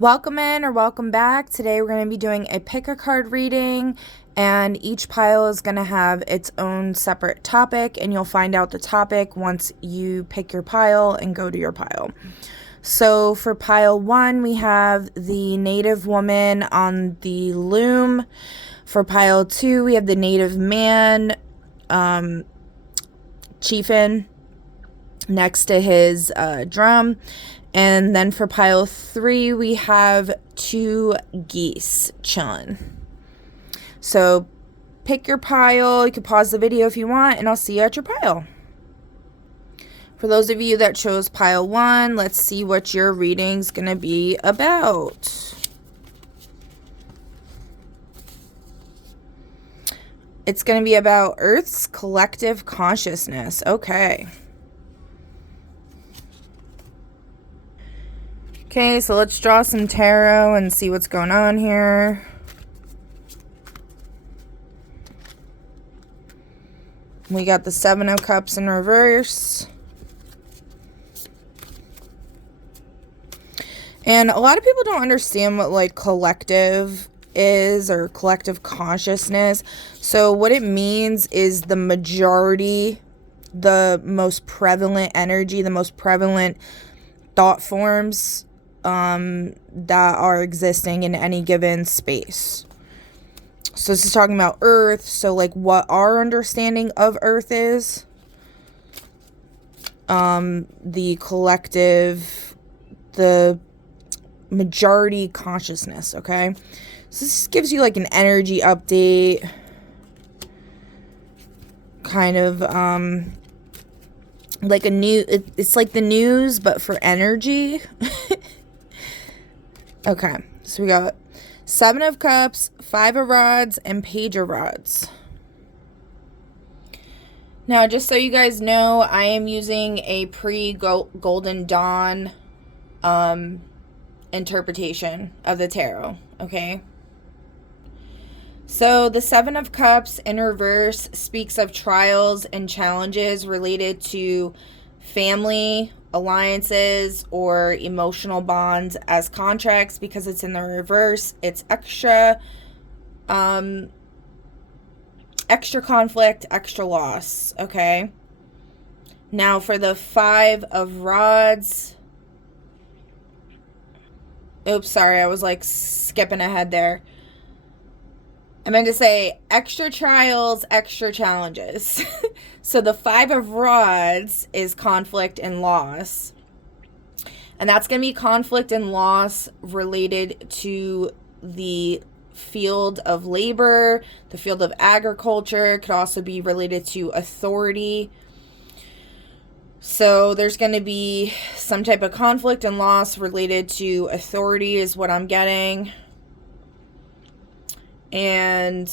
Welcome in or welcome back. Today we're going to be doing a pick a card reading, and each pile is going to have its own separate topic, and you'll find out the topic once you pick your pile and go to your pile. So for pile 1, we have the Native woman on the loom. For pile 2, we have the Native man, chieftain, next to his drum. And then for pile 3, we have 2 geese chilling. So pick your pile. You can pause the video if you want, and I'll see you at your pile. For those of you that chose pile 1, let's see what your reading's going to be about. It's going to be about Earth's collective consciousness. Okay. Okay, so let's draw some tarot and see what's going on here. We got the Seven of Cups in reverse. And a lot of people don't understand what like collective is or collective consciousness. So what it means is the majority, the most prevalent energy, the most prevalent thought forms that are existing in any given space. So this is talking about Earth. So like what our understanding of Earth is, the collective, the majority consciousness. Okay, so this gives you like an energy update, kind of like a new, it's like the news but for energy. Okay, so we got Seven of Cups, Five of Rods, and Page of Rods. Now, just so you guys know, I am using a pre-Golden Dawn interpretation of the tarot, okay? So, the Seven of Cups in reverse speaks of trials and challenges related to family, alliances, or emotional bonds as contracts. Because it's in the reverse, it's extra conflict, extra loss. Okay, now for the Five of Rods, oops, sorry, I was like skipping ahead there. I meant to say extra trials, extra challenges. So the Five of Rods is conflict and loss. And that's going to be conflict and loss related to the field of labor, the field of agriculture. It could also be related to authority. So there's going to be some type of conflict and loss related to authority is what I'm getting. And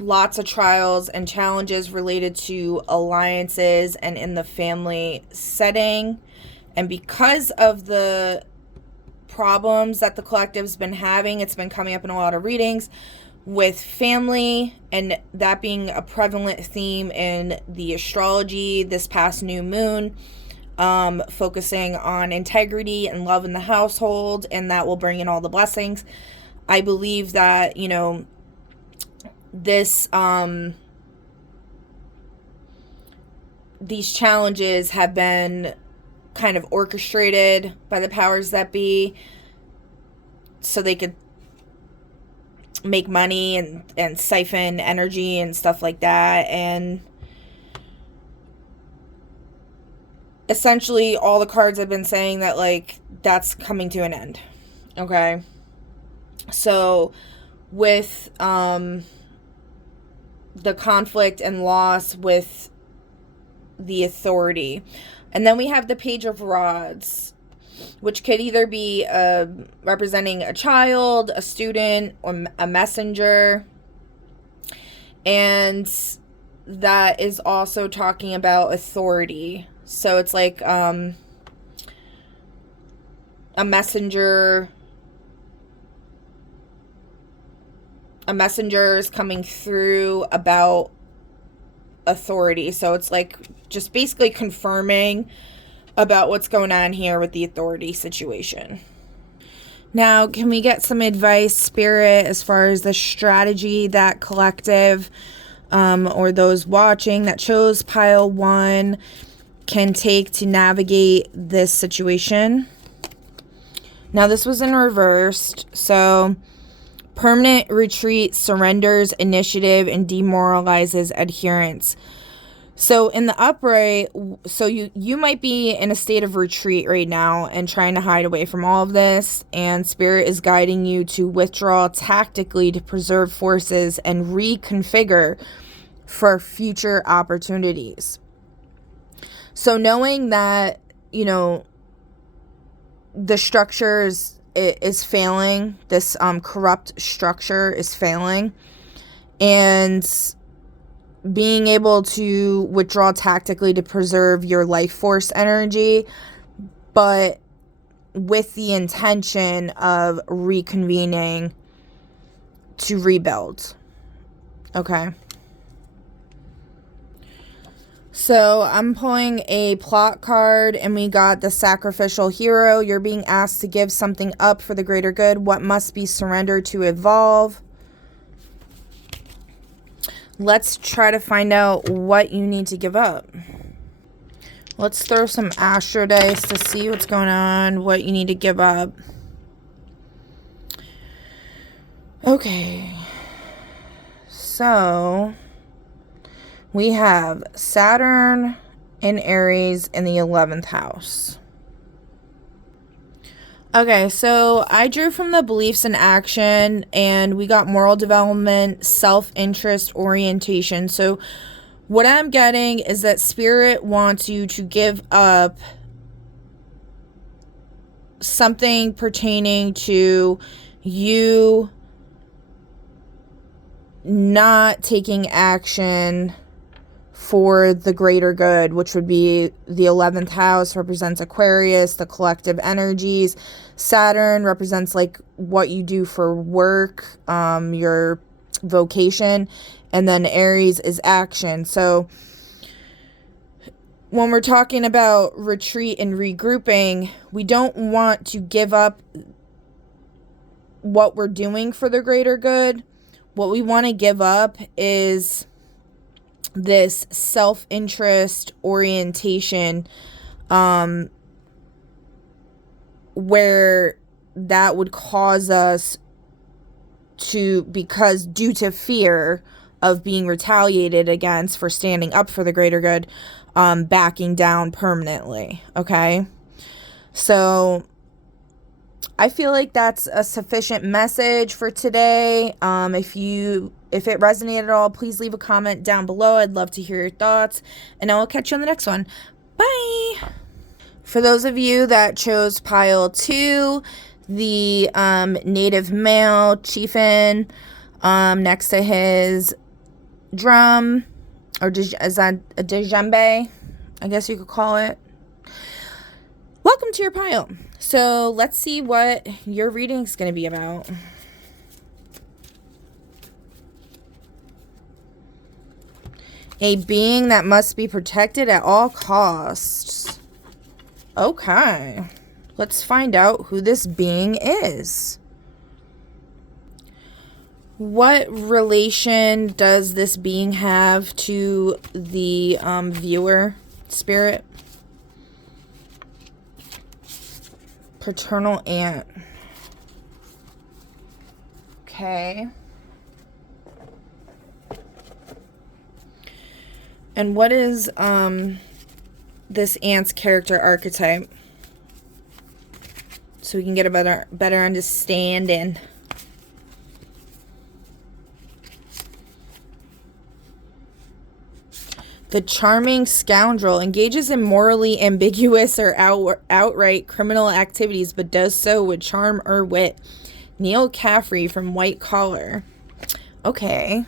lots of trials and challenges related to alliances and in the family setting. And because of the problems that the collective's been having, it's been coming up in a lot of readings with family, and that being a prevalent theme in the astrology this past new moon, focusing on integrity and love in the household, and that will bring in all the blessings. I believe that, you know, this, these challenges have been kind of orchestrated by the powers that be so they could make money and siphon energy and stuff like that. And essentially all the cards have been saying that like that's coming to an end. Okay. So with the conflict and loss with the authority. And then we have the Page of Rods, which could either be representing a child, a student, or a messenger. And that is also talking about authority. So it's like a messenger. A messenger is coming through about authority. So it's like just basically confirming about what's going on here with the authority situation. Now, can we get some advice, Spirit, as far as the strategy that collective or those watching that chose pile 1 can take to navigate this situation? Now, this was in reversed. So, permanent retreat surrenders initiative and demoralizes adherence. So in the upright, so you might be in a state of retreat right now and trying to hide away from all of this, and Spirit is guiding you to withdraw tactically to preserve forces and reconfigure for future opportunities. So knowing that, you know, the structure is failing, this corrupt structure is failing, and being able to withdraw tactically to preserve your life force energy, but with the intention of reconvening to rebuild. Okay. So I'm pulling a plot card, and we got the sacrificial hero. You're being asked to give something up for the greater good. What must be surrendered to evolve? Let's try to find out what you need to give up. Let's throw some astro dice to see what's going on, what you need to give up. Okay. So we have Saturn in Aries in the 11th house. Okay, so I drew from the beliefs in action, and we got moral development, self-interest, orientation. So what I'm getting is that Spirit wants you to give up something pertaining to you not taking action for the greater good, which would be the 11th house represents Aquarius, the collective energies. Saturn represents like what you do for work, your vocation, and then Aries is action. So when we're talking about retreat and regrouping, we don't want to give up what we're doing for the greater good. What we want to give up is this self-interest orientation, where that would cause us to, because due to fear of being retaliated against for standing up for the greater good, backing down permanently. Okay, so I feel like that's a sufficient message for today. If it resonated at all, please leave a comment down below. I'd love to hear your thoughts, and I will catch you on the next one. Bye! For those of you that chose pile 2, the native male chieftain next to his drum, or is that a djembe? I guess you could call it. Welcome to your pile. So let's see what your reading is going to be about. A being that must be protected at all costs. Okay. Let's find out who this being is. What relation does this being have to the viewer, Spirit? Paternal aunt. Okay. And what is this aunt's character archetype? So we can get a better understanding. The charming scoundrel engages in morally ambiguous or outright criminal activities, but does so with charm or wit. Neil Caffrey from White Collar. Okay.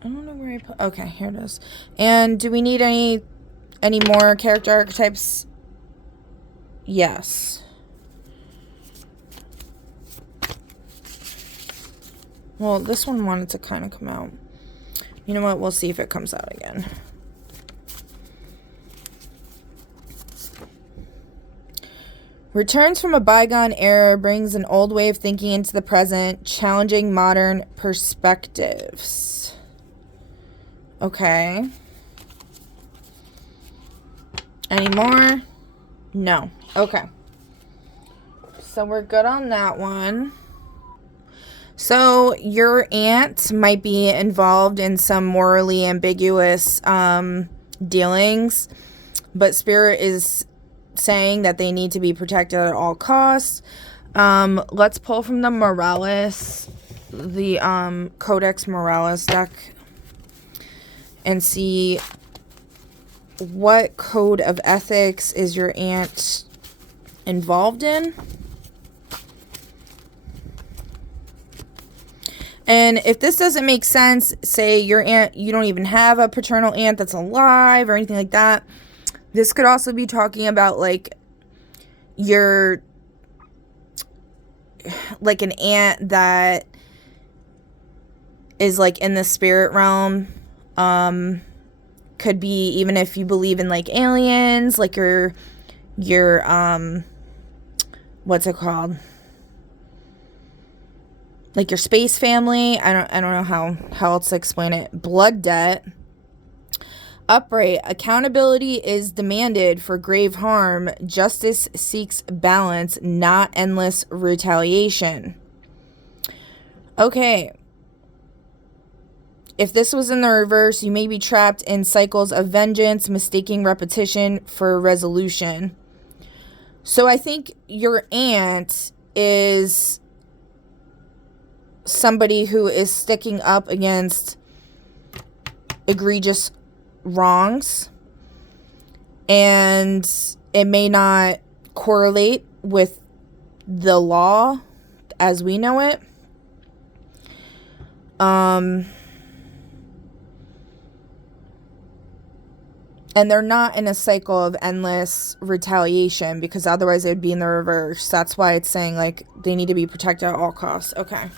I don't know where I put... Okay, here it is. And do we need any more character archetypes? Yes. Well, this one wanted to kind of come out. You know what? We'll see if it comes out again. Returns from a bygone era, brings an old way of thinking into the present, challenging modern perspectives. Okay. Any more? No. Okay. So we're good on that one. So your aunt might be involved in some morally ambiguous dealings, but Spirit is saying that they need to be protected at all costs. Let's pull from the Morales, the Codex Morales deck, and see what code of ethics is your aunt involved in. And if this doesn't make sense, say your aunt, you don't even have a paternal aunt that's alive or anything like that. This could also be talking about like your, like an aunt that is like in the spirit realm. Could be even if you believe in like aliens, like your what's it called? Like your space family. I don't know how else to explain it. Blood debt. Upright. Accountability is demanded for grave harm. Justice seeks balance, not endless retaliation. Okay. If this was in the reverse, you may be trapped in cycles of vengeance, mistaking repetition for resolution. So I think your aunt is somebody who is sticking up against egregious wrongs, and it may not correlate with the law as we know it. And they're not in a cycle of endless retaliation, because otherwise it would be in the reverse. That's why it's saying like they need to be protected at all costs. Okay.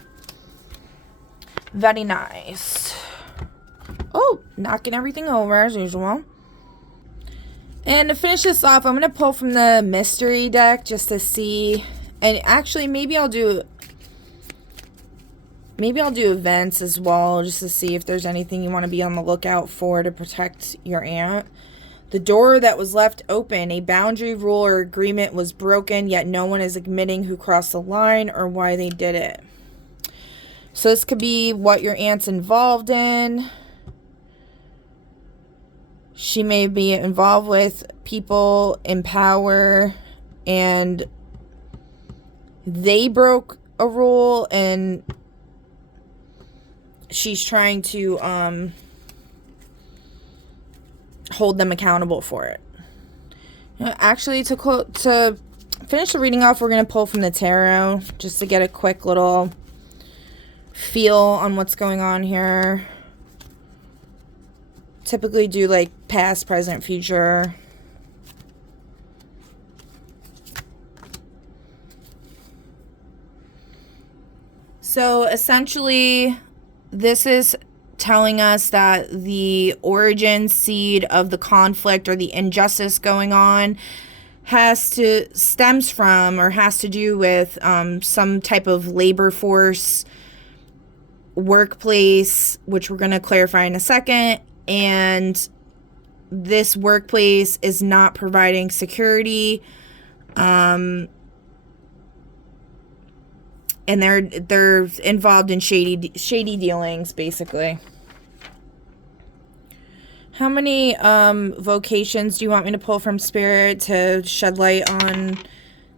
Very nice. Oh, knocking everything over as usual. And to finish this off, I'm going to pull from the mystery deck just to see. And actually, maybe I'll do events as well, just to see if there's anything you want to be on the lookout for to protect your aunt. The door that was left open, a boundary, rule, or agreement was broken, yet no one is admitting who crossed the line or why they did it. So this could be what your aunt's involved in. She may be involved with people in power and they broke a rule and she's trying to hold them accountable for it. Actually, to finish the reading off, we're going to pull from the tarot just to get a quick little feel on what's going on here. Typically do like past, present, future. So essentially, this is telling us that the origin seed of the conflict or the injustice going on stems from or has to do with some type of labor force workplace, which we're going to clarify in a second. And this workplace is not providing security, and they're involved in shady dealings, basically. How many vocations do you want me to pull from Spirit to shed light on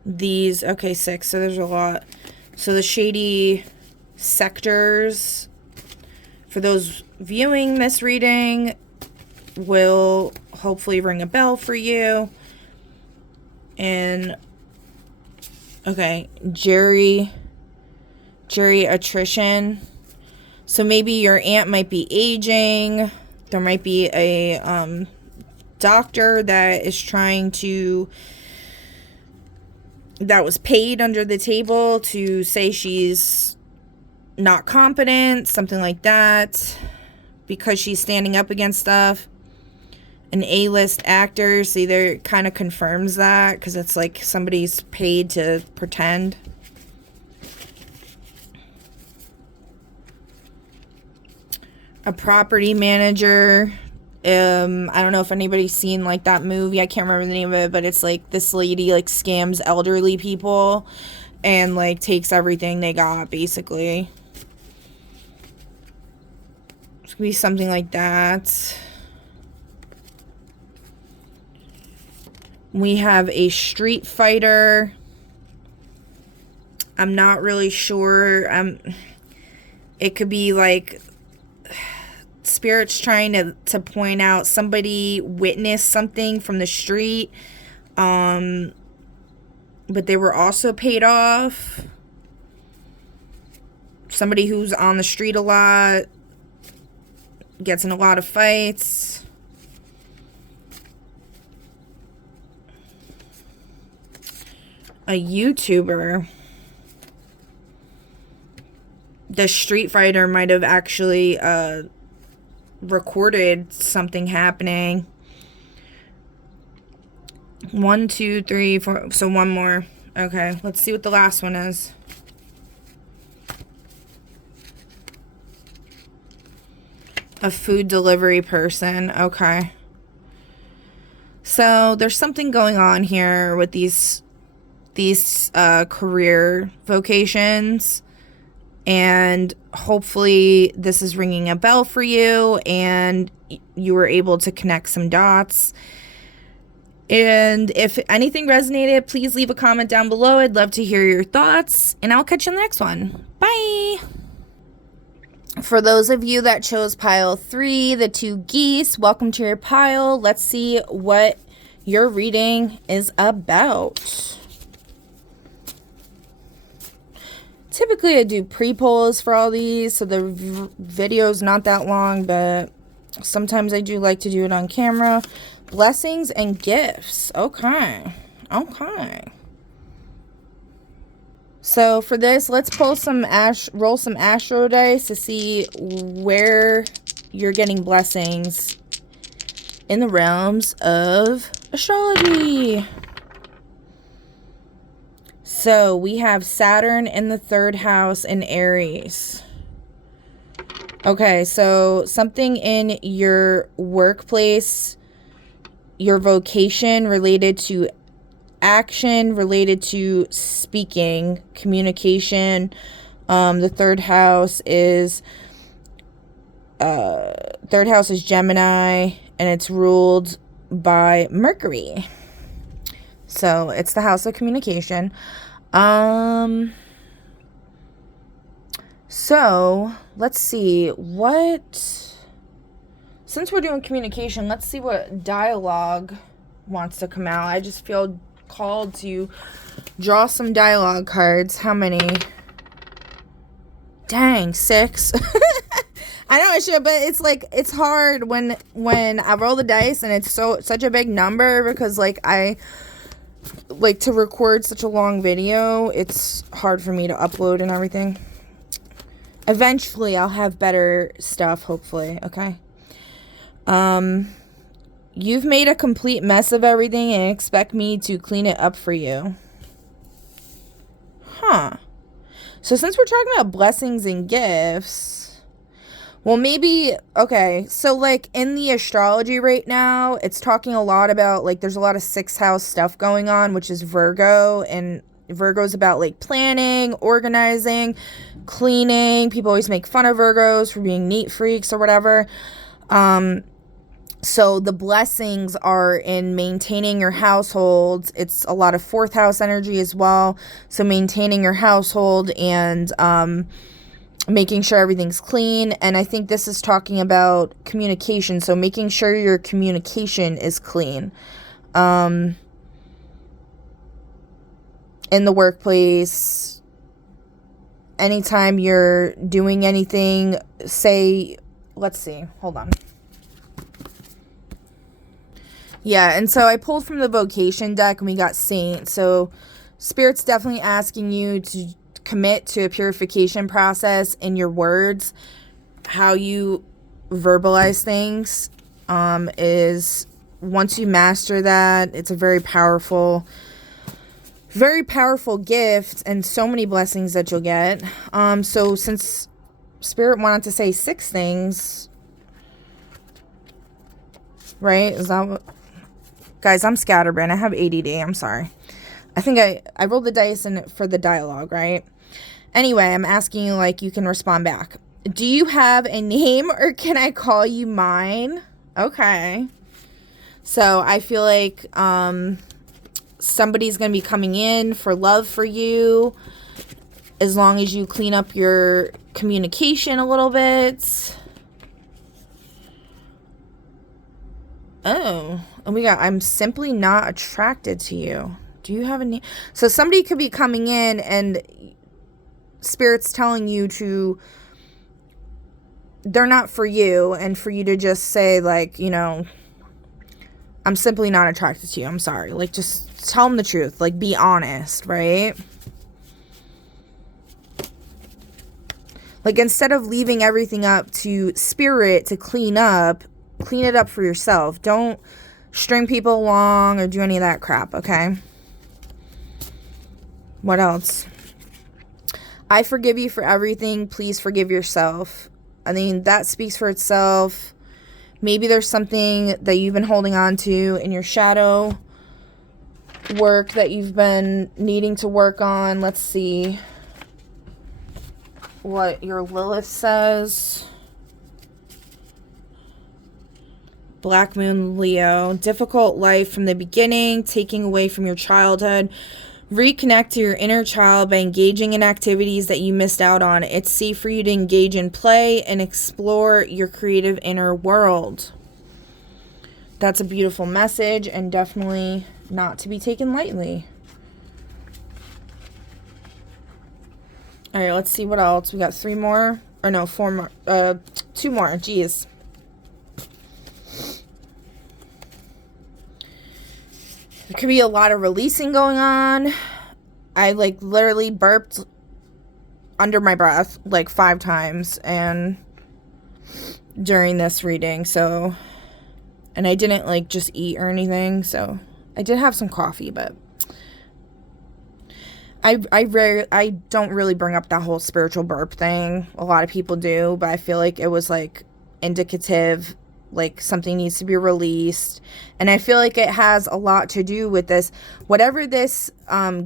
these? Okay, 6. So there's a lot. So the shady sectors, for those viewing this reading, will hopefully ring a bell for you. And okay, jury attrition. So maybe your aunt might be aging. There might be a doctor that was paid under the table to say she's not competent, something like that, because she's standing up against stuff. an A-list actor. So either kind of confirms that because it's like somebody's paid to pretend. A property manager. I don't know if anybody's seen like that movie. I can't remember the name of it, but it's like this lady like scams elderly people and like takes everything they got basically. It's gonna be something like that. We have a street fighter. I'm not really sure. It could be like Spirit's trying to point out somebody witnessed something from the street, but they were also paid off. Somebody who's on the street a lot, gets in a lot of fights. A YouTuber. The street fighter might have actually recorded something happening. 1, 2, 3, 4. So one more. Okay, let's see what the last one is. A food delivery person. Okay. So there's something going on here with these career vocations, and hopefully this is ringing a bell for you and you were able to connect some dots. And if anything resonated, please leave a comment down below. I'd love to hear your thoughts, and I'll catch you in the next one. Bye. For those of you that chose pile 3, the 2 geese, welcome to your pile. Let's see what your reading is about. Typically I do pre-polls for all these, so the video's not that long, but sometimes I do like to do it on camera. Blessings and gifts. Okay. So for this, let's pull some roll some astro dice to see where you're getting blessings in the realms of astrology. So we have Saturn in the 3rd house in Aries. Okay, so something in your workplace, your vocation related to action, related to speaking, communication. The 3rd house is Gemini, and it's ruled by Mercury. So it's the house of communication. So let's see since we're doing communication, let's see what dialogue wants to come out. I just feel called to draw some dialogue cards. How many? Dang, 6. I know I should, but it's like, it's hard when I roll the dice and it's such a big number, because like I like to record such a long video. It's hard for me to upload and everything. Eventually I'll have better stuff, hopefully. Okay. You've made a complete mess of everything and expect me to clean it up for you. Huh. So since we're talking about blessings and gifts, well, maybe, okay, so like in the astrology right now, it's talking a lot about, like, there's a lot of 6th house stuff going on, which is Virgo, and Virgo's about like planning, organizing, cleaning. People always make fun of Virgos for being neat freaks or whatever. So the blessings are in maintaining your household. It's a lot of 4th house energy as well. So maintaining your household and making sure everything's clean. And I think this is talking about communication. So making sure your communication is clean. In the workplace, anytime you're doing anything, say, let's see, hold on. Yeah, and so I pulled from the vocation deck and we got Saint. So Spirit's definitely asking you to commit to a purification process in your words. How you verbalize things is once you master that, it's a very powerful gift and so many blessings that you'll get. So since Spirit wanted to say 6 things, right? Is that what... Guys, I'm scatterbrained. I have ADD. I'm sorry. I think I rolled the dice for the dialogue, right? Anyway, I'm asking you, like, you can respond back. Do you have a name, or can I call you mine? Okay. So I feel like somebody's going to be coming in for love for you, as long as you clean up your communication a little bit. Oh, and we got, I'm simply not attracted to you. Do you have a name? So somebody could be coming in and Spirit's telling you they're not for you, and for you to just say, like, you know, I'm simply not attracted to you. I'm sorry. Like, just tell them the truth. Like, be honest, right? Like, instead of leaving everything up to Spirit to clean it up for yourself. Don't string people along or do any of that crap, okay? What else? I forgive you for everything. Please forgive yourself. I mean, that speaks for itself. Maybe there's something that you've been holding on to in your shadow work that you've been needing to work on. Let's see what your Lilith says. Black Moon Leo. Difficult life from the beginning, taking away from your childhood. Reconnect to your inner child by engaging in activities that you missed out on. It's safe for you to engage in play and explore your creative inner world. That's a beautiful message, and definitely not to be taken lightly. All right, let's see what else. We got 3 more. Or no, 4 more. 2 more. Jeez. There could be a lot of releasing going on. I, like, literally burped under my breath, like, 5 times and during this reading, so, and I didn't, like, just eat or anything, so I did have some coffee, but I don't really bring up that whole spiritual burp thing. A lot of people do, but I feel like it was, like, indicative, like something needs to be released. And I feel like it has a lot to do with this, whatever this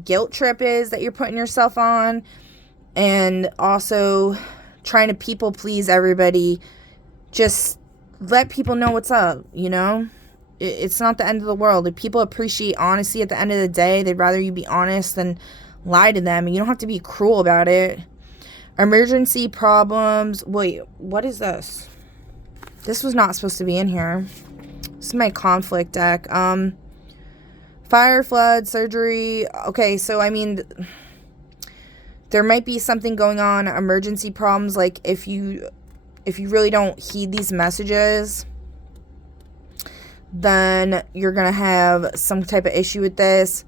guilt trip is that you're putting yourself on, and also trying to people please everybody. Just let people know what's up, you know? It's not the end of the world. If people appreciate honesty at the end of the day, they'd rather you be honest than lie to them. And you don't have to be cruel about it. Emergency problems. Wait, what is this? This was not supposed to be in here. This is my conflict deck. Fire, flood, surgery. Okay, so I mean, there might be something going on. Emergency problems, like if you really don't heed these messages, then you're gonna have some type of issue with this.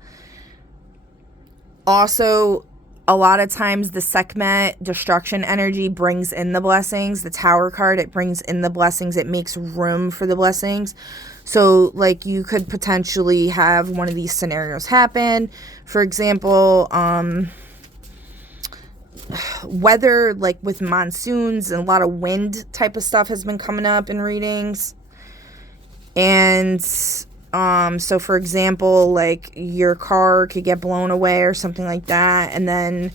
Also, a lot of times the Sekhmet destruction energy brings in the blessings. The Tower card, it brings in the blessings. It makes room for the blessings. So, like, you could potentially have one of these scenarios happen. For example, weather, like with monsoons and a lot of wind type of stuff has been coming up in readings. And so for example, like your car could get blown away or something like that, and then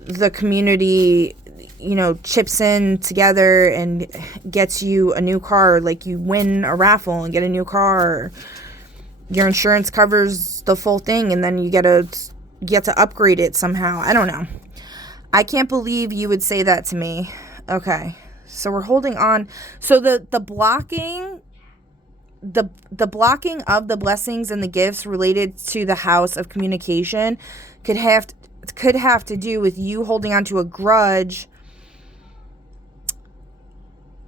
the community, you know, chips in together and gets you a new car. Like you win a raffle and get a new car. Your insurance covers the full thing, and then you get to upgrade it somehow. I don't know. I can't believe you would say that to me. Okay, so we're holding on. So the blocking. The blocking of the blessings and the gifts related to the house of communication could have to do with you holding on to a grudge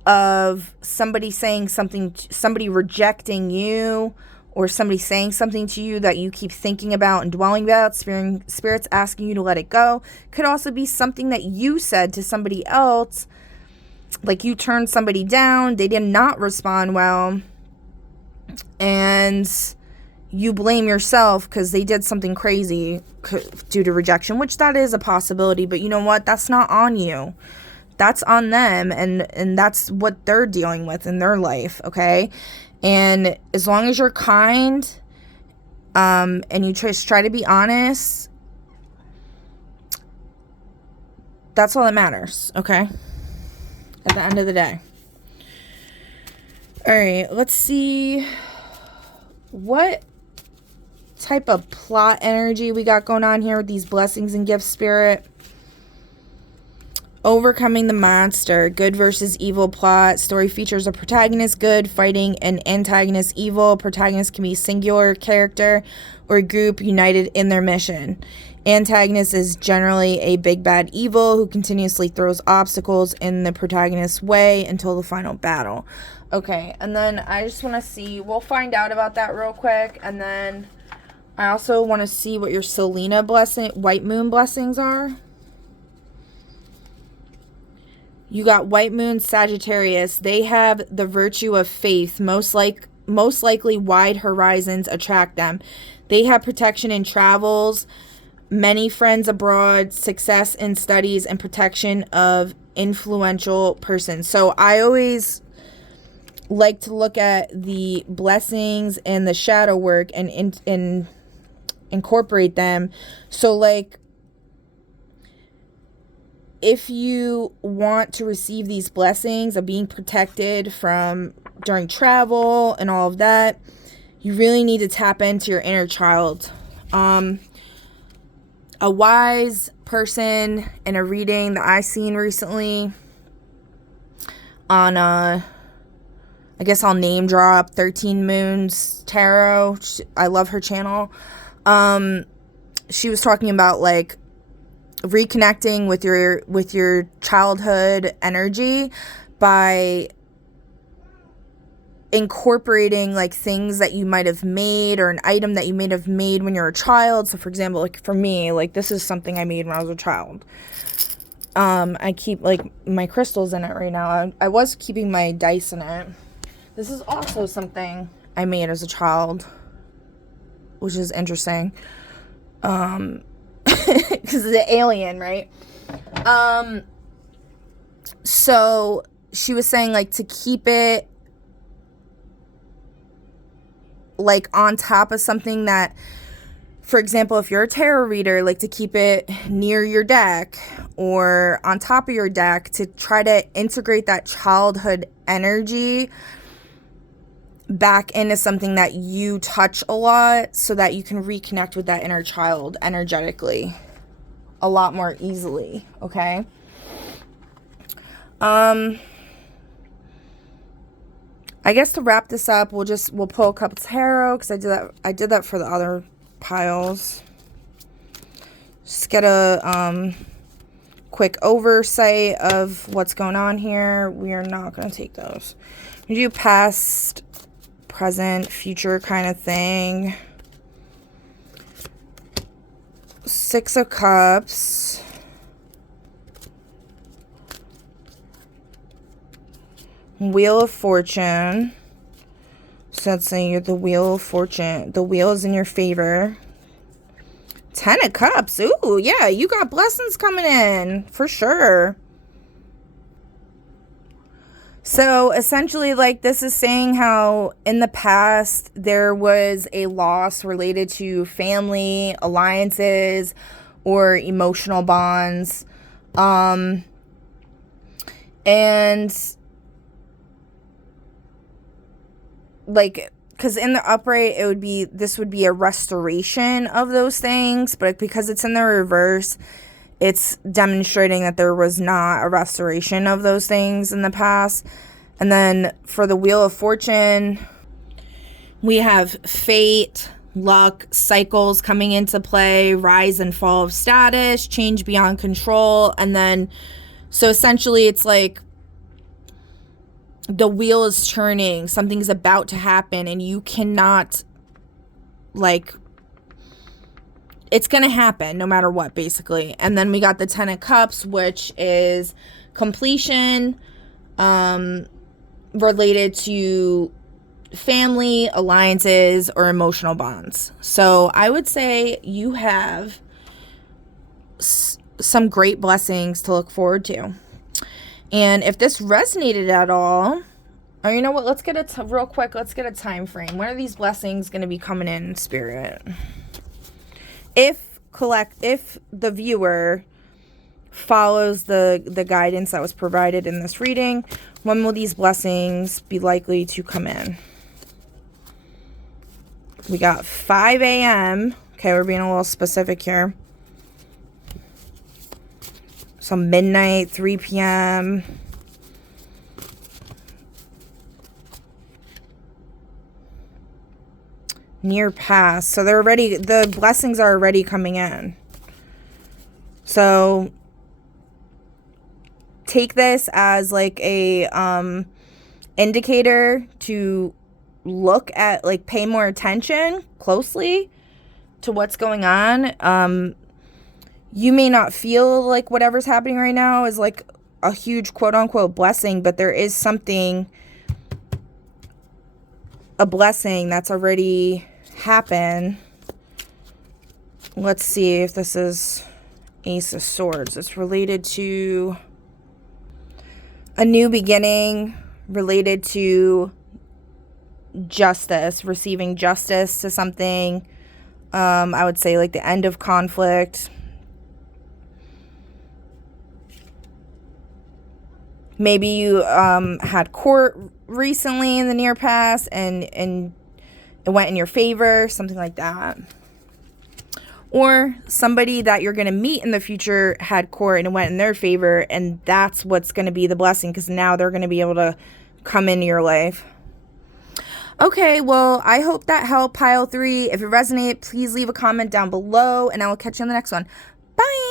of somebody saying something, somebody rejecting you, or somebody saying something to you that you keep thinking about and dwelling about. Spirit's asking you to let it go. Could also be something that you said to somebody else, like you turned somebody down, they did not respond well, and you blame yourself because they did something crazy due to rejection, which that is a possibility, but you know what? That's not on you. That's on them, and that's what they're dealing with in their life, okay? And as long as you're kind, and you just try to be honest, that's all that matters, okay? At the end of the day. All right, let's see what type of plot energy we got going on here with these blessings and gifts, Spirit. Overcoming the monster, good versus evil plot. Story features a protagonist good fighting an antagonist evil. Protagonist can be singular character or a group united in their mission. Antagonist is generally a big bad evil who continuously throws obstacles in the protagonist's way until the final battle. Okay, and then I just want to see, we'll find out about that real quick, and then I also want to see what your Selena blessing, white moon blessings are. You got white moon, Sagittarius. They have the virtue of faith. Most likely wide horizons attract them. They have protection in travels, many friends abroad, success in studies, and protection of influential persons. So I always like to look at the blessings and the shadow work and incorporate them. So like, if you want to receive these blessings of being protected from during travel and all of that, you really need to tap into your inner child. A wise person in a reading that I seen recently on, I guess I'll name drop 13 Moons Tarot. I love her channel. She was talking about like reconnecting with your childhood energy by incorporating like things that you might have made or an item that you might have made when you're a child. So for example, like for me, like this is something I made when I was a child. I keep like my crystals in it right now. I was keeping my dice in it. This is also something I made as a child, which is interesting. Because of the alien, right? So she was saying like to keep it like on top of something that, for example, if you're a tarot reader, like to keep it near your deck or on top of your deck to try to integrate that childhood energy back into something that you touch a lot so that you can reconnect with that inner child energetically a lot more easily, okay? I guess to wrap this up, we'll pull a couple tarot because I did that for the other piles. Just get a quick oversight of what's going on here. We are not going to take those. We do past, present, future kind of thing. Six of Cups. Wheel of Fortune. So that's saying you're the Wheel of Fortune. The wheel is in your favor. Ten of Cups. Ooh, yeah, you got blessings coming in. For sure. So essentially, like, this is saying how in the past there was a loss related to family, alliances, or emotional bonds. And like, because in the upright, this would be a restoration of those things, but because it's in the reverse, it's demonstrating that there was not a restoration of those things in the past. And then for the Wheel of Fortune, we have fate, luck, cycles coming into play, rise and fall of status, change beyond control. And then, so essentially it's like the wheel is turning, something's about to happen, and you cannot, like, it's going to happen no matter what, basically. And then we got the Ten of Cups, which is completion, related to family, alliances, or emotional bonds. So I would say you have some great blessings to look forward to. And if this resonated at all, or you know what, let's get real quick, let's get a time frame. When are these blessings going to be coming in spirit? If the viewer follows the guidance that was provided in this reading, when will these blessings be likely to come in? We got 5 a.m. Okay, we're being a little specific here. So midnight, 3 p.m. Near past. So the blessings are already coming in. So take this as like a indicator to look at, like, pay more attention closely to what's going on. You may not feel like whatever's happening right now is like a huge quote unquote blessing, but there is a blessing that's already happened. Let's see if this is Ace of Swords. It's related to a new beginning, related to justice, receiving justice to something. I would say like the end of conflict. Maybe you had court recently in the near past and it went in your favor, something like that. Or somebody that you're going to meet in the future had court and it went in their favor, and that's what's going to be the blessing, because now they're going to be able to come into your life. Okay, well, I hope that helped, pile 3. If it resonated, please leave a comment down below, and I will catch you on the next one. Bye!